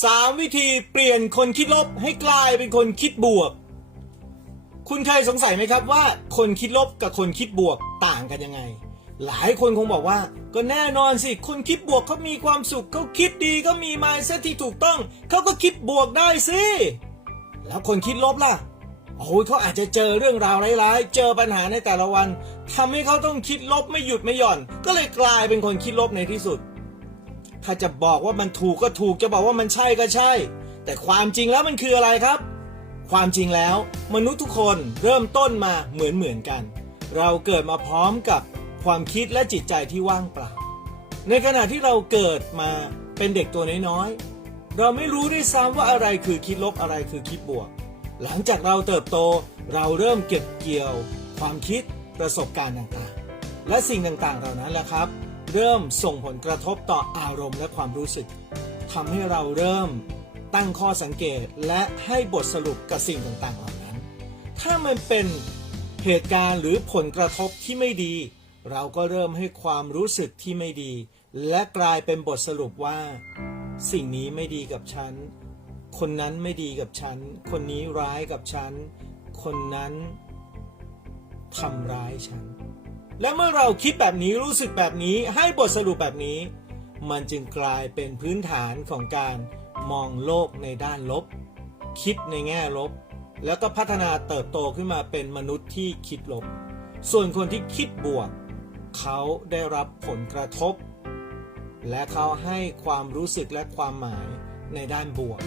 3 วิธีเปลี่ยนคนคิดลบให้กลายเป็นคนคิดบวก คุณเคยสงสัยไหมครับว่า คนคิดลบกับคนคิดบวกต่างกันยังไง หลายคนคงบอกว่า ก็แน่นอนสิ คนคิดบวกเขามีความสุขเขาคิดดีเขามีมายเซตที่ถูกต้องเขาก็คิดบวกได้สิแล้วคนคิดลบล่ะโอ้ยเขาอาจจะเจอเรื่องราวร้ายๆ เจอปัญหาในแต่ละวันทำให้เขาต้องคิดลบไม่หยุดไม่หย่อน ก็เลยกลายเป็นคนคิดลบในที่สุด ถ้าจะบอกว่ามันถูกก็ถูกจะบอกว่ามันใช่ก็ใช่ แต่ความจริงแล้วมันคืออะไรครับ ความจริงแล้วมนุษย์ทุกคนเริ่มต้นมาเหมือนเหมือนกัน เราเกิดมาพร้อมกับความคิดและจิตใจที่ว่างเปล่า ในขณะที่เราเกิดมาเป็นเด็กตัวน้อยๆเราไม่รู้ด้วยซ้ำว่าอะไรคือคิดลบอะไรคือคิดบวก หลังจากเราเติบโตเราเริ่มเก็บเกี่ยว ความคิดประสบการณ์ต่างๆ และสิ่งต่างๆเหล่านั้นแหละครับ เริ่มส่งผลกระทบต่ออารมณ์และความรู้สึกทำให้เราเริ่มตั้งข้อสังเกตและให้บทสรุปกับสิ่งต่างๆเหล่านั้น ถ้ามันเป็นเหตุการณ์หรือผลกระทบที่ไม่ดี เราก็เริ่มให้ความรู้สึกที่ไม่ดี และกลายเป็นบทสรุปว่า สิ่งนี้ไม่ดีกับฉัน คนนั้นไม่ดีกับฉัน คนนี้ร้ายกับฉัน คนนั้นทำร้ายฉัน และเมื่อเราคิดแบบนี้รู้สึกแบบนี้ให้บทสรุปแบบนี้ มันจึงกลายเป็นพื้นฐานของการมองโลกในด้านลบ คิดในแง่ลบ แล้วก็พัฒนาเติบโตขึ้นมาเป็นมนุษย์ที่คิดลบ ส่วนคนที่คิดบวก เขาได้รับผลกระทบ และเขาให้ความรู้สึกและความหมายในด้านบวก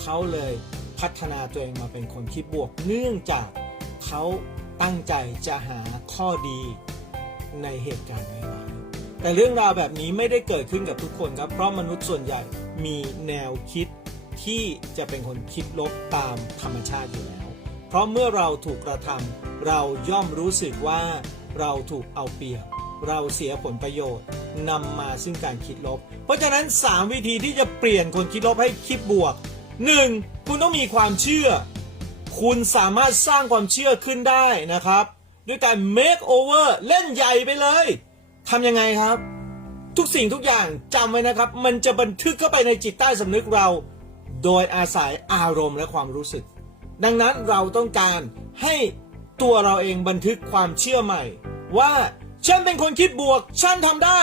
เขาเลยพัฒนาตัวเองมาเป็นคนคิดบวก เนื่องจากเขาตั้งใจจะหาข้อดี ในเหตุการณ์ร้ายๆแต่เรื่องราวแบบนี้ไม่ได้เกิดขึ้นกับทุกคนครับ เพราะมนุษย์ส่วนใหญ่มีแนวคิดที่จะเป็นคนคิดลบตามธรรมชาติอยู่แล้ว เพราะเมื่อเราถูกกระทำเราย่อมรู้สึกว่าเราถูกเอาเปรียบ เราเสียผลประโยชน์นำมาซึ่งการคิดลบ เพราะฉะนั้น 3 วิธีที่จะเปลี่ยนคนคิดลบให้คิดบวก 1. คุณต้องมีความเชื่อ คุณสามารถสร้างความเชื่อขึ้นได้นะครับ ด้วยการ make over เล่นใหญ่ไปเลยทำยังไงครับ ทุกสิ่งทุกอย่างจำไว้นะครับ มันจะบันทึกเข้าไปในจิตใต้สำนึกเรา โดยอาศัยอารมณ์และความรู้สึก ดังนั้นเราต้องการให้ตัวเราเองบันทึกความเชื่อใหม่ ว่าฉันเป็นคนคิดบวก ฉันทำได้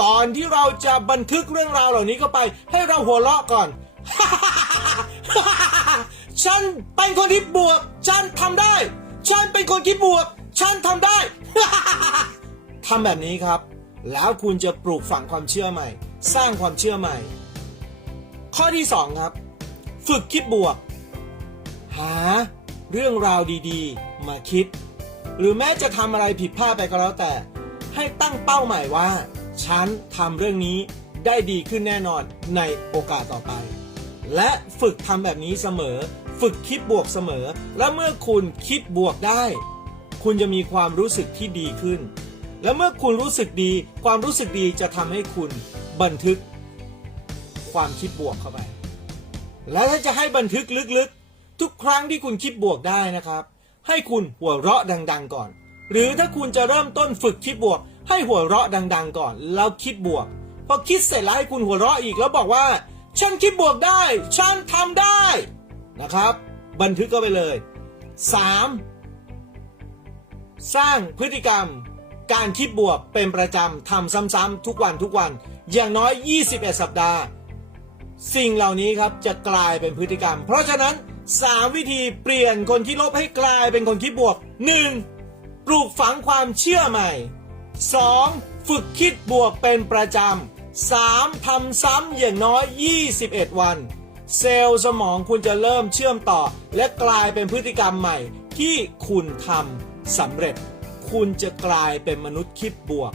ก่อนที่เราจะบันทึกเรื่องราวเหล่านี้เข้าไป ให้เราหัวเราะก่อนฉันเป็นคนคิดบวก ฉันทำได้ ฉันเป็นคนคิดบวก ฉันทำได้ ทำแบบนี้ครับ แล้วคุณจะปลูกฝังความเชื่อใหม่ สร้างความเชื่อใหม่ ข้อที่ 2 ครับ ฝึกคิดบวก หา เรื่องราวดีๆ มาคิด หรือแม้จะทำอะไรผิดพลาดไปก็แล้วแต่ ให้ตั้งเป้าหมายว่า ฉันทำเรื่องนี้ได้ดีขึ้นแน่นอนในโอกาสต่อไป และฝึกทำแบบนี้เสมอ ฝึกคิดบวกเสมอ และเมื่อคุณคิดบวกได้ คุณจะมีความรู้สึกที่ดีขึ้น และเมื่อคุณรู้สึกดี ความรู้สึกดีจะทำให้คุณบันทึก ความคิดบวกเข้าไป และถ้าจะให้บันทึกลึกๆ ทุกครั้งที่คุณคิดบวกได้นะครับ ให้คุณหัวเราะดัง ๆ ก่อน หรือถ้าคุณจะเริ่มต้นฝึกคิดบวก ให้หัวเราะดัง ๆ ก่อน แล้วคิดบวก พอคิดเสร็จแล้วให้คุณหัวเราะอีกแล้วบอกว่า ฉันคิดบวกได้ ฉันทำได้นะครับ บันทึกเข้าไปเลย 3. สร้างพฤติกรรม การคิดบวกเป็นประจำทำซ้ำๆทุกวันทุกวัน อย่างน้อย 21 สัปดาห์ สิ่งเหล่านี้ครับจะกลายเป็นพฤติกรรม เพราะฉะนั้น 3 วิธีเปลี่ยนคนคิดลบให้กลายเป็นคนคิดบวก 1. ปลูกฝังความเชื่อใหม่ 2. ฝึกคิดบวกเป็นประจำ 3. ทำซ้ำอย่างน้อย 21 วัน เซลล์สมองคุณจะเริ่มเชื่อมต่อ และกลายเป็นพฤติกรรมใหม่ที่คุณทำ สำเร็จ คุณจะกลายเป็นมนุษย์คิดบวก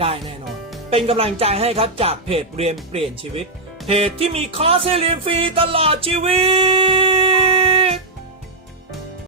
ได้แน่นอน เป็นกำลังใจให้ครับจากเพจเรียนเปลี่ยนชีวิต เพจที่มีคอร์สให้เรียนฟรีตลอดชีวิต